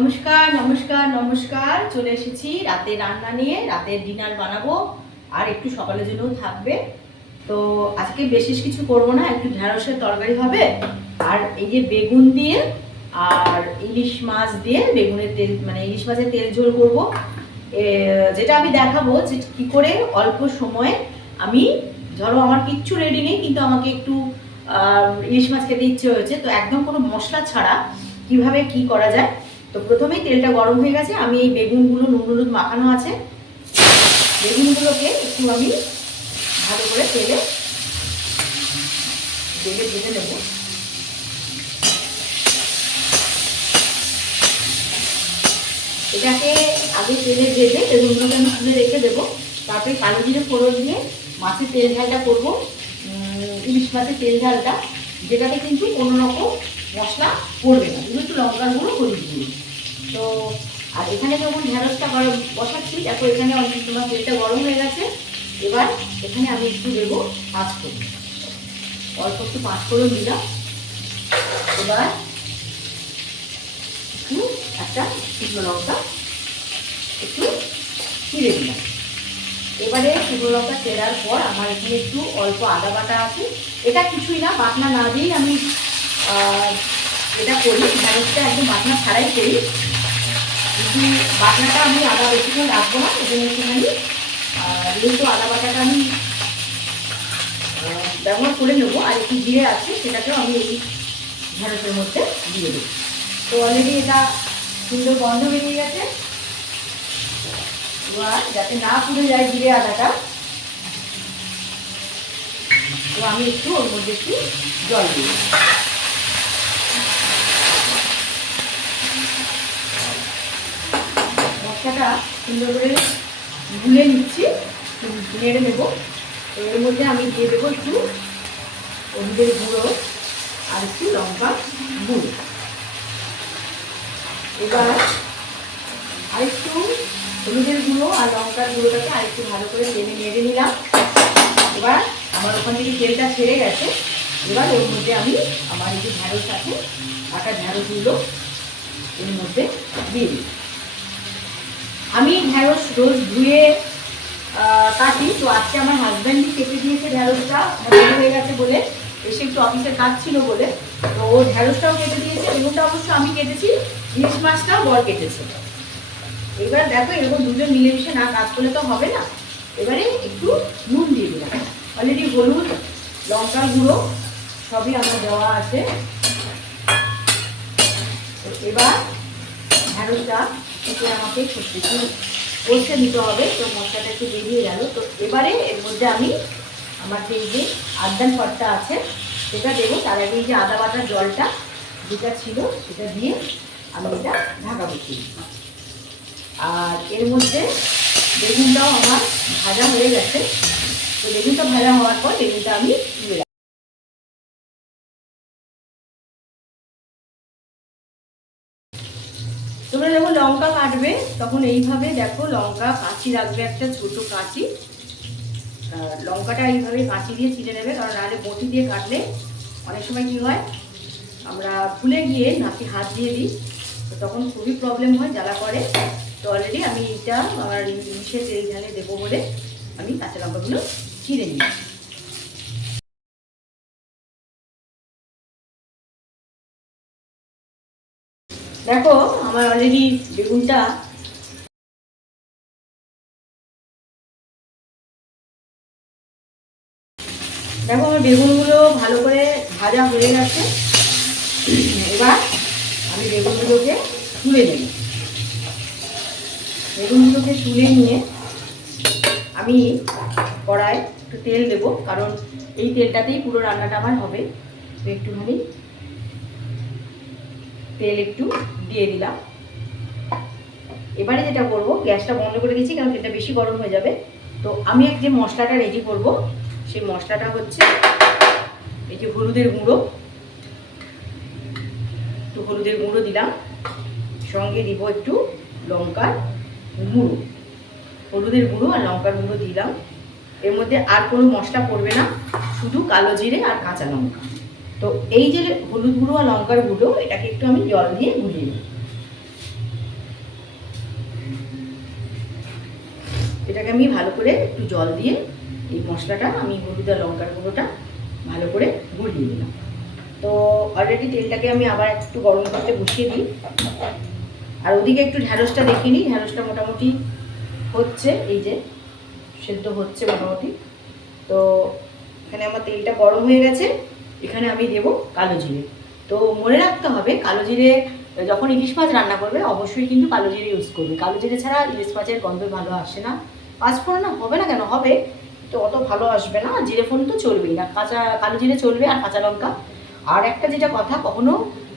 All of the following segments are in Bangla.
নমস্কার নমস্কার নমস্কার। চলে এসেছি রাতে রান্না নিয়ে, রাতের ডিনার বানাবো, আর একটু সকালের জন্যও থাকবে। তো আজকে বিশেষ কিছু করব না, একটু ঢ্যাঁড়সের তরকারি হবে, আর এই যে বেগুন দিয়ে, আর ইলিশ মাছ দিয়ে বেগুনের তেল মানে ইলিশ মাছের তেল ঝোল করব। যেটা আমি দেখাবো যে কী করে অল্প সময়ে আমি, ধরো আমার কিচ্ছু রেডি নেই, কিন্তু আমাকে একটু ইলিশ মাছ খেতে ইচ্ছে হয়েছে, তো একদম কোনো মশলা ছাড়া কীভাবে কি করা যায় তো প্রথমেই তেলটা গরম হয়ে গেছে, আমি এই বেগুনগুলো, নুন হলুদ মাখানো আছে। বেগুনগুলোকে একটু আমি ভালো করে তেলে তেলে ভেজে নেব। এটাকে আগে তেলে ভেজে বেগুনগুলোকে আমি তুলে রেখে দেবো। তারপরে কালো জিরে, ফোড়ন দিয়ে মাছের তেল ঝালটা করব। ইলিশ মাছের তেল ঝালটা, যেটাতে কিন্তু কোনো রকম মশলা পড়বে না। শুধু একটু লঙ্কার গুঁড়ো, হলুদ গুঁড়ো। তো, আর এখানে যখন ঢেঁড়সটা গরম বসাচ্ছি, দেখো এখানে অনেক তোমার তেলটা গরম হয়ে গেছে। এবার এখানে আমি একটু দেবো পাঁচ ফোড়ন অল্প একটু পাঁচ ফোড়ন দিলাম। এবার একটু একটা শুকনো লঙ্কা, একটু চিড়ে দিলাম। এবারে শুকনো লঙ্কা চেরার পর আমার এখানে একটু অল্প আদা বাটা আছে। এটা কিছুই না, বাটনা না দিয়েই আমি এটা করি। ঢ্যাঁড়সটা একদম বাটনা ছাড়াই করি। বাটনাটা আমি আদা বেশিক্ষণ রাখব না, এই জন্য একটুখানি। যেহেতু আদা বাটাটা আমি ব্যবহার করে নেব, আর একটু জিরে আছে, সেটাকেও আমি এই ঢ্যাঁড়সের মধ্যে দিয়ে দেবো। তো অলরেডি এটা সুন্দর গন্ধ বেরিয়ে গেছে। এবার যাতে না পুড়ে যায় জিরে আদাটা, তো আমি একটু ওর মধ্যে একটু জল দিই মশলাটা সুন্দর করে গুলে নিচ্ছি। নেড়ে নেব। এর মধ্যে আমি দিয়ে দেবো একটু হলুদের গুঁড়ো আর একটু লঙ্কা গুঁড়ো। এবার আরেকটু হলুদের গুঁড়ো আর লঙ্কার গুঁড়োটাকে আরেকটু ভালো করে টেনে নেড়ে নিলাম। এবার আমার ওখান থেকে তেলটা ছেড়ে গেছে। এবার ওর মধ্যে আমি আমার এই যে ঢ্যাঁড়স আছে আটা ঢ্যাঁড়সগুলো এর মধ্যে দিয়ে দিই আমি ঢ্যাঁড়স রোজ ধুয়ে কাটি। তো আজকে আমার হাজব্যান্ডই কেটে দিয়েছে ঢ্যাঁড়সটা দেরি হয়ে গেছে বলে এসে একটু অফিসের কাজ ছিল বলে। তো ও ঢ্যাঁড়সটাও কেটে দিয়েছে। বেগুনটা অবশ্য আমি কেটেছি। ইলিশ মাছটাও বর কেটেছে। এবার দেখো, এরকম দুজন মিলেমিশে না কাজ করলে তো হবে না। এবারে একটু নুন দিয়ে দিলাম। অলরেডি হলুদ লঙ্কা গুঁড়ো, সবই আমার দেওয়া আছে। এবার ঢ্যাঁড়সটা থেকে আমাকে একটু কষে নিতে হবে। তো মশলাটা একটু বেরিয়ে গেল। তো এবারে এর মধ্যে আমি আমার যে যে আদান পট্টা আছে, সেটা দেবো। তার আগে এই যে আদা বাটার জলটা যেটা ছিল, সেটা দিয়ে আমি এটা ঢাকা বসিয়ে। আর এর মধ্যে বেগুনটাও আমার ভাজা হয়ে গেছে। তো বেগুনটা ভাজা হওয়ার পর বেগুনটা আমি রাখি। তোমরা যখন লঙ্কা কাটবে তখন এইভাবে দেখো লঙ্কা কাঁচি রাখবে একটা ছোট কাঁচি। লঙ্কাটা এইভাবে কাঁচি দিয়ে চিড়ে নেবে, কারণ নাহলে বটি দিয়ে কাটলে অনেক সময় কি হয়, আমরা ভুলে গিয়ে নাকি হাত দিয়ে দিই, তো তখন খুবই প্রবলেম হয়, জ্বালা করে। তো অলরেডি আমি এটা আমার মিশে তেল ঝালে দেবো বলে আমি কাঁচা লঙ্কাগুলো চিড়ে নিই। দেখো, আমার অলরেডি বেগুনটা দেখো আমার বেগুনগুলো ভালো করে ভাজা হয়ে গেছে। এবার আমি বেগুনগুলোকে তুলে নেব। বেগুনগুলোকে তুলে নিয়ে আমি কড়ায় একটু তেল দেবো, কারণ এই তেলটাতেই পুরো রান্নাটা আমার হবে। তো একটুখানি তেল একটু দিয়ে দিলাম। এবারে যেটা করব, গ্যাসটা বন্ধ করে দিয়েছি, কারণ তেলটা বেশি গরম হয়ে যাবে। তো আমি এক যে মশলাটা রেডি করব সেই মশলাটা হচ্ছে এই যে হলুদের গুঁড়ো। একটু হলুদের গুঁড়ো দিলাম। সঙ্গে দিব একটু লঙ্কার গুঁড়ো। হলুদের গুঁড়ো আর লঙ্কার গুঁড়ো দিলাম। এর মধ্যে আর কোনো মশলা পড়বে না, শুধু কালো জিরে আর কাঁচা লঙ্কা। তো এই যে হলুদ গুঁড়ো আর লঙ্কার গুঁড়ো, এটাকে একটু আমি জল দিয়ে গুলিয়ে নিই এটাকে আমি ভালো করে একটু জল দিয়ে এই মশলাটা, আমি হলুদ আর লঙ্কার গুঁড়োটা ভালো করে গুলিয়ে দিলাম তো অলরেডি তেলটাকে আমি আবার একটু গরম করতে বসিয়ে দিই। আর ওদিকে একটু ঢ্যাঁড়সটা দেখে নিই। ঢ্যাঁড়সটা মোটামুটি হচ্ছে, এই যে সেদ্ধ হচ্ছে মোটামুটি। তো এখানে আমার তেলটা গরম হয়ে গেছে। এখানে আমি দেবো কালো জিরে। তো মনে রাখতে হবে, কালো জিরে যখন ইলিশ মাছ রান্না করবে, অবশ্যই কিন্তু কালো জিরে ইউজ করবে। কালো জিরে ছাড়া ইলিশ মাছের গন্ধ ভালো আসে না। পাঁচ ফোড়ন হবে না কেন? হবে। তো অত ভালো আসবে না, জিরে ফোড়ন তো চলবেই না, কাঁচা, কালো জিরে চলবে আর কাঁচা লঙ্কা। আর একটা যেটা কথা, কখনো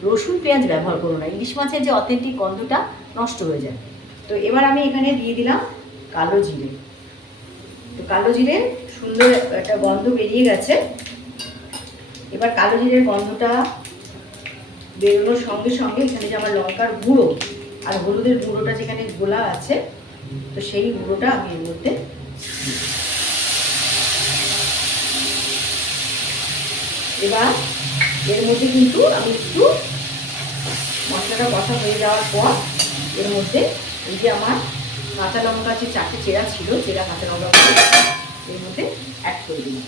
রসুন, পেঁয়াজ ব্যবহার করো না, ইলিশ মাছের যে অথেন্টিক গন্ধটা নষ্ট হয়ে যায়। তো এবার আমি এখানে দিয়ে দিলাম কালো জিরে। তো কালো জিরে সুন্দর একটা গন্ধ বেরিয়ে গেছে। এবার কালো জিরের গন্ধটা বেরোনোর সঙ্গে সঙ্গে এখানে যে আমার লঙ্কার গুঁড়ো আর হলুদের গুঁড়োটা যেখানে গোলা আছে, তো সেই গুঁড়োটা আমি এর মধ্যে এবার এর মধ্যে কিন্তু আমি একটু মশলাটা কষা হয়ে যাওয়ার পর এর মধ্যে এই যে আমার কাঁচা লঙ্কা যে চারটে চেরা ছিল চেরা কাঁচা লঙ্কা এর মধ্যে অ্যাড করে দিই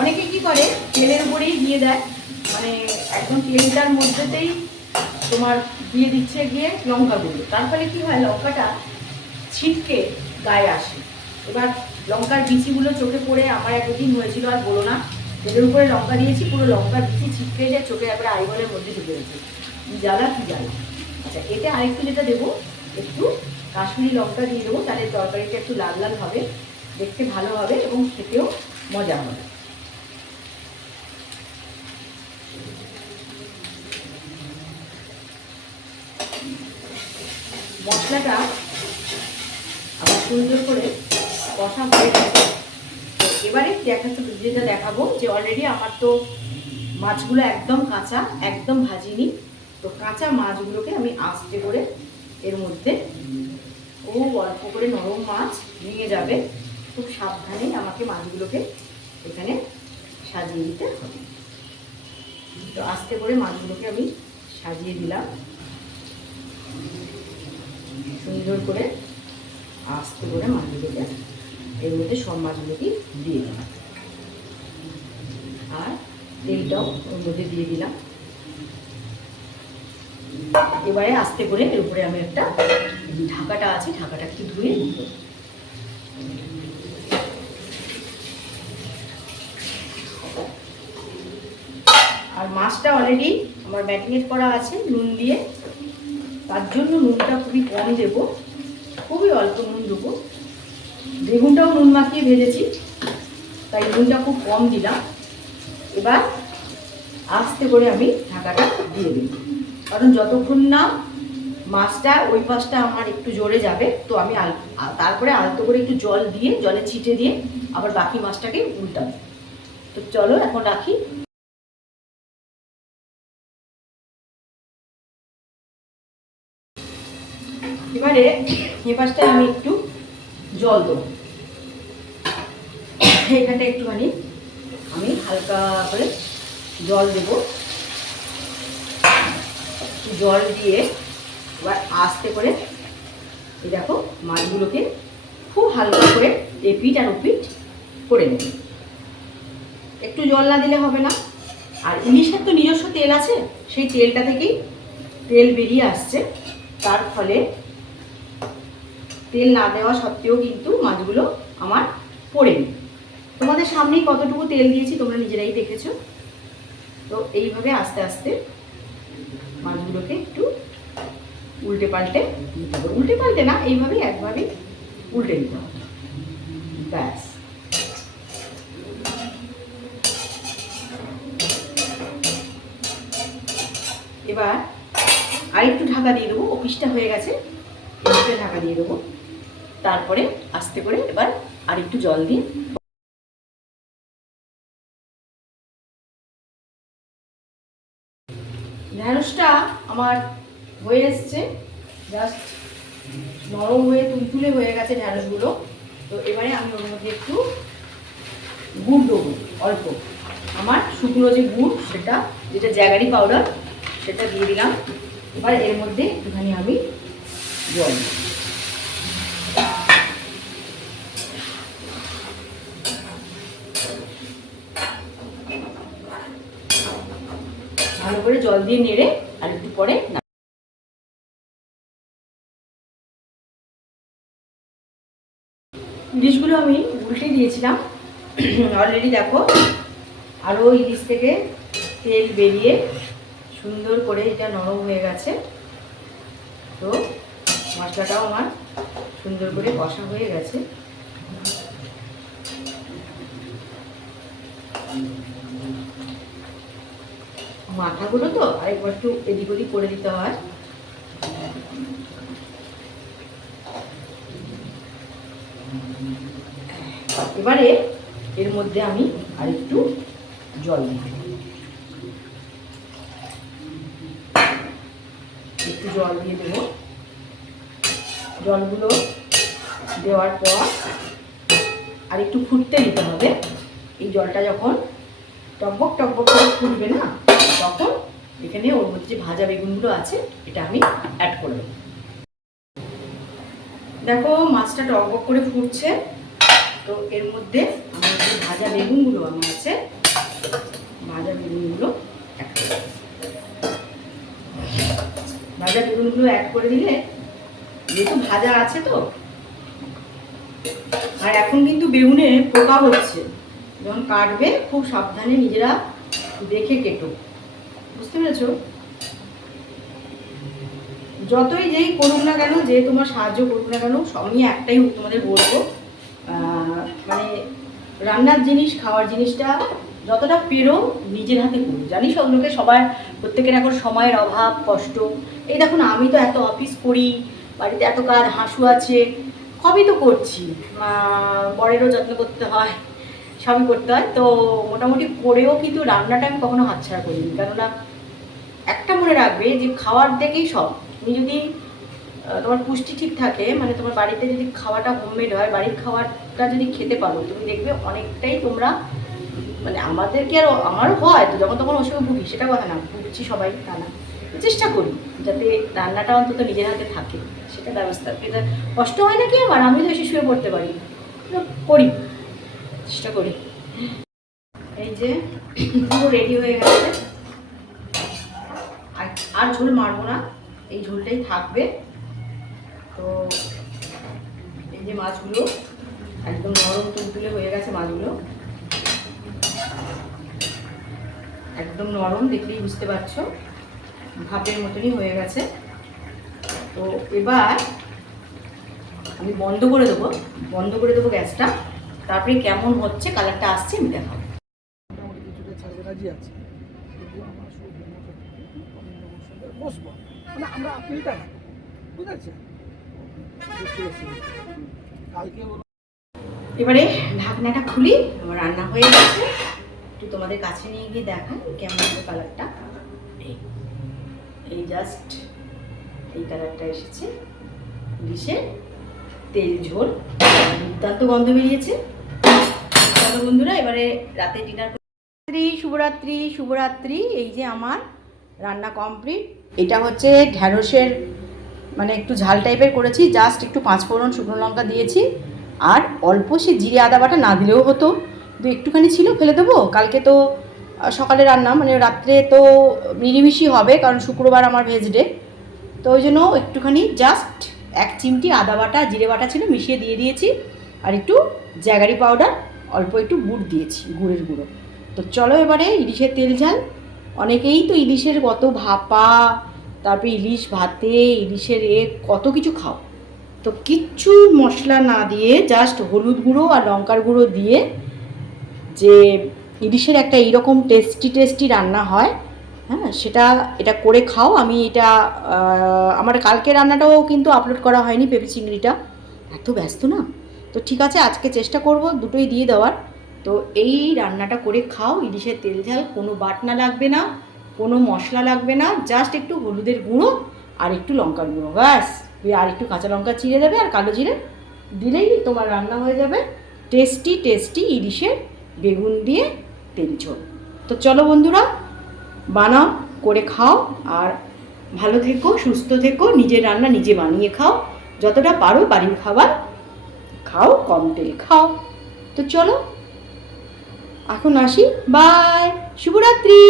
অনেকে কি করে, তেলের উপরেই দিয়ে দেয়। মানে একদম তেলটার মধ্যেতেই তোমার দিয়ে দিচ্ছে গিয়ে লঙ্কা গুঁড়ো। তার ফলে কি হয়, লঙ্কাটা ছিটকে গায়ে আসে। এবার লঙ্কার বিচিগুলো চোখে পড়ে আমার একদিন হয়েছিল, আর বলো না তেলের উপরে লঙ্কা দিয়েছি, পুরো লঙ্কার বিচি ছিটকে যায় চোখে একবারে আইবলের মধ্যে ঢুকে গেছে। জ্বালা, কি জ্বালা। আচ্ছা এতে আরেকটু যেটা দেবো, একটু কাশ্মীরি লঙ্কা দিয়ে দেবো, তাহলে তরকারিটা একটু লাল লাল হবে, দেখতে ভালো হবে এবং খেতেও মজা হবে। মশলাটা আবার সুন্দর করে কষা হয়ে গেছে এবারে দেখাচ্ছ যেটা দেখাবো যে অলরেডি আমার তো মাছগুলো একদম কাঁচা, একদম ভাজিনি। তো কাঁচা মাছগুলোকে আমি আস্তে করে এর মধ্যে খুব অল্প করে নরম মাছ নিয়ে যাবে। খুব সাবধানে আমাকে মাছগুলোকে এখানে সাজিয়ে দিতে হবে। তো আস্তে করে মাছগুলোকে আমি সাজিয়ে দিলাম। সুন্দর করে আস্তে করে মাছগুলোকে এর মধ্যে সব মাছগুলোকে দিয়ে দিলাম। আর তেলটাও ওর মধ্যে দিয়ে দিলাম। এবারে আস্তে করে এর উপরে আমি একটা ঢাকাটা আছে, ঢাকাটা একটু ধুয়ে দিব আর মাছটা অলরেডি আমার ম্যারিনেট করা আছে, নুন দিয়ে। তার জন্য নুনটা খুবই কম দেবো। খুবই অল্প নুন দেবো। বেগুনটাও নুন মাখিয়ে ভেজেছি, তাই নুনটা খুব কম দিলাম। এবার আস্তে করে আমি ঢাকাটা দিয়ে দিই কারণ যতক্ষণ না মাছটা ওই পাশটা আমার একটু জোরে যাবে, তো আমি তারপরে আলতো করে একটু জল দিয়ে, জলে ছিটে দিয়ে আবার বাকি মাছটাকে উল্টাবো। তো চলো এখন রাখি। এবারে এ পাশটায় আমি একটু জল দেবো। এখানটা একটুখানি আমি হালকা করে জল দেব। জল দিয়ে এবার আস্তে করে এই দেখো মাছগুলোকে খুব হালকা করে এপিট আর ওপিট করে নেব। একটু জল না দিলে হবে না। আর ইলিশের তো নিজস্ব তেল আছে, সেই তেলটা থেকেই তেল বেরিয়ে আসছে। তার ফলে তেল না দেওয়া সত্ত্বেও কিন্তু মাছগুলো আমার পড়েনি। তোমাদের সামনেই কতটুকু তেল দিয়েছি তোমরা নিজেরাই দেখেছ। তো এইভাবে আস্তে আস্তে মাছগুলোকে একটু উল্টে পাল্টে দিতে হবে। উল্টে পাল্টে না, এইভাবেই একভাবেই উল্টে দিতে হবে। ব্যাস। এবার আরেকটু ঢাকা দিয়ে দেবো, অফিসটা হয়ে গেছে, এদিকে ঢাকা দিয়ে দেবো। তারপরে আস্তে করে এবার আরেকটু জল দিন ঢ্যাঁড়সটা আমার হয়ে এসছে। জাস্ট নরম হয়ে তুলতুলে হয়ে গেছে ঢ্যাঁড়সগুলো। তো এবারে আমি ওর মধ্যে একটু গুড় দেবো, অল্প। আমার শুকনো যে গুড়, সেটা যেটা জ্যাগারি পাউডার সেটা দিয়ে দিলাম। এবার এর মধ্যে একটুখানি আমি জল দেব। ভালো করে জল দিয়ে নেড়ে আর একটু পরে ইলিশগুলো আমি উল্টে দিয়েছিলাম। অলরেডি দেখো আরও ইলিশ থেকে তেল বেরিয়ে সুন্দর করে এটা নরম হয়ে গেছে। তো মশলাটাও আমার সুন্দর করে কষা হয়ে গেছে। মাথাগুলো তো আরেকবার একটু এদিক ওদিক করে দিতে হয়। এবারে এর মধ্যে আমি আরেকটু জল দিই একটু জল দিয়ে দেবো। জলগুলো দেওয়ার পর আর একটু ফুটতে দিতে হবে। এই জলটা যখন টকবক টকবক করে ফুটবে না তখন এখানে ওর মধ্যে যে ভাজা বেগুনগুলো আছে, এটা আমি অ্যাড করে দেবো। দেখো, মাছটা টক টকবক করে ফুটছে। তো এর মধ্যে আমার যে ভাজা বেগুনগুলো আমার আছে, ভাজা বেগুনগুলো ভাজা বেগুনগুলো অ্যাড করে দিলে, যেহেতু ভাজা আছে তো, আর এখন কিন্তু বেগুনে পোকা হচ্ছে। যখন কাটবে, খুব সাবধানে নিজেরা দেখে কেটো। বুঝতে পেরেছ? যতই যেই করুক না কেন, যে তোমার সাহায্য করুক না কেন আমি একটাই তোমাদের বলব। মানে রান্নার জিনিস, খাওয়ার জিনিসটা যতটা পেরো নিজের হাতে করো। জানি সব লোকে সবার, প্রত্যেকের এখন সময়ের অভাব, কষ্ট। এই দেখুন, আমি তো এত অফিস করি, বাড়িতে এত কাজ, হাঁসু আছে, সবই তো করছি। বরেরও যত্ন করতে হয়। সবই করতে হয়। তো মোটামুটি করেও কিন্তু রান্নাটা আমি কখনো হাতছাড়া করিনি। কেননা একটা মনে রাখবে যে খাওয়ার দেখেই সব। তুমি যদি তোমার পুষ্টি ঠিক থাকে মানে তোমার বাড়িতে যদি খাওয়াটা হোমমেড হয়, বাড়ির খাওয়াটা যদি খেতে পারো, তুমি দেখবে অনেকটাই তোমরা মানে আমাদেরকে আর আমারও হয় তো যখন তখন অসুখে ভুগি, সেটা কথা না, ভুগছি সবাই, তা না। চেষ্টা করি যাতে রান্নাটা অন্তত নিজের হাতে থাকে, সেটা ব্যবস্থা। এটা কষ্ট হয় না কি আমার? আমি তো এসে শুয়ে পড়তে পারি। করি। চেষ্টা করি। এই যে পুরো রেডি হয়ে গেছে। আর ঝোল মারবো না। এই ঝোলটাই থাকবে। তো, এই যে মাছগুলো, একদম নরম তুলতুলে হয়ে গেছে মাছগুলো। একদম নরম, দেখলেই বুঝতে পারছ। ভাপের মতনই হয়ে গেছে। তো এবার, আমি বন্ধ করে দেবো। বন্ধ করে দেবো গ্যাসটা। তারপরে কেমন হচ্ছে কালারটা আসছে আমি দেখাবো। মানে এবারে ঢাকনাটা খুলি আমার রান্না হয়ে গেছে। একটু তোমাদের কাছে নিয়ে গিয়ে দেখাই কেমন হবে কালারটা এই এই জাস্ট এই কালারটা এসেছে। ইলিশের তেল ঝোল দুর্দান্ত গন্ধ বেরিয়েছে চলো বন্ধুরা, এবারে রাতে ডিনার রাত্রি, শুভরাত্রি শুভরাত্রি, এই যে আমার রান্না কমপ্লিট এটা হচ্ছে ঢ্যাঁড়সের মানে একটু ঝাল টাইপের করেছি জাস্ট একটু পাঁচ ফোড়ন শুকনো লঙ্কা দিয়েছি। আর অল্প সে জিরে, আদা বাটা না দিলেও হতো। তো একটুখানি ছিল, ফেলে দেবো। কালকে তো সকালে রান্না মানে রাত্রে তো নিরামিষই হবে, কারণ শুক্রবার আমার ভেজ ডে তো ওই জন্য একটুখানি জাস্ট এক চিমটি আদা বাটা, জিরে বাটা ছিল, মিশিয়ে দিয়ে দিয়েছি। আর একটু জ্যাগারি পাউডার অল্প একটু গুড় দিয়েছি, গুড়ের গুঁড়ো। তো চলো এবারে ইলিশের তেল ঝাল। অনেকেই তো ইলিশের কত ভাপা, তারপরে ইলিশ ভাতে, ইলিশের এ কত কিছু খাও। তো কিচ্ছু মশলা না দিয়ে জাস্ট হলুদ গুঁড়ো আর লঙ্কার গুঁড়ো দিয়ে যে ইলিশের একটা এইরকম টেস্টি টেস্টি রান্না হয় হ্যাঁ সেটা এটা করে খাও। আমি এটা আমার কালকে রান্নাটাও কিন্তু আপলোড করা হয়নি পেঁপে চিংড়িটা। এত ব্যস্ত না? তো ঠিক আছে, আজকে চেষ্টা করব দুটোই দিয়ে দেওয়ার। তো এই রান্নাটা করে খাও, ইলিশের তেল ঝাল, কোনো বাটনা লাগবে না, কোনো মশলা লাগবে না জাস্ট একটু হলুদের গুঁড়ো আর একটু লঙ্কার গুঁড়ো, ব্যাস। আর একটু কাঁচা লঙ্কা চিড়ে দেবে আর কালো জিরে দিলেই তোমার রান্না হয়ে যাবে। টেস্টি টেস্টি ইলিশের বেগুন দিয়ে তেল ঝোল। তো চলো বন্ধুরা, বানাও, করে খাও আর ভালো থেকো, সুস্থ থেকো, নিজের রান্না নিজে বানিয়ে খাও। যতটা পারো বাড়ির খাবার খাও কম তেল খাও। তো চলো এখন আসি। বাই শুভরাত্রি।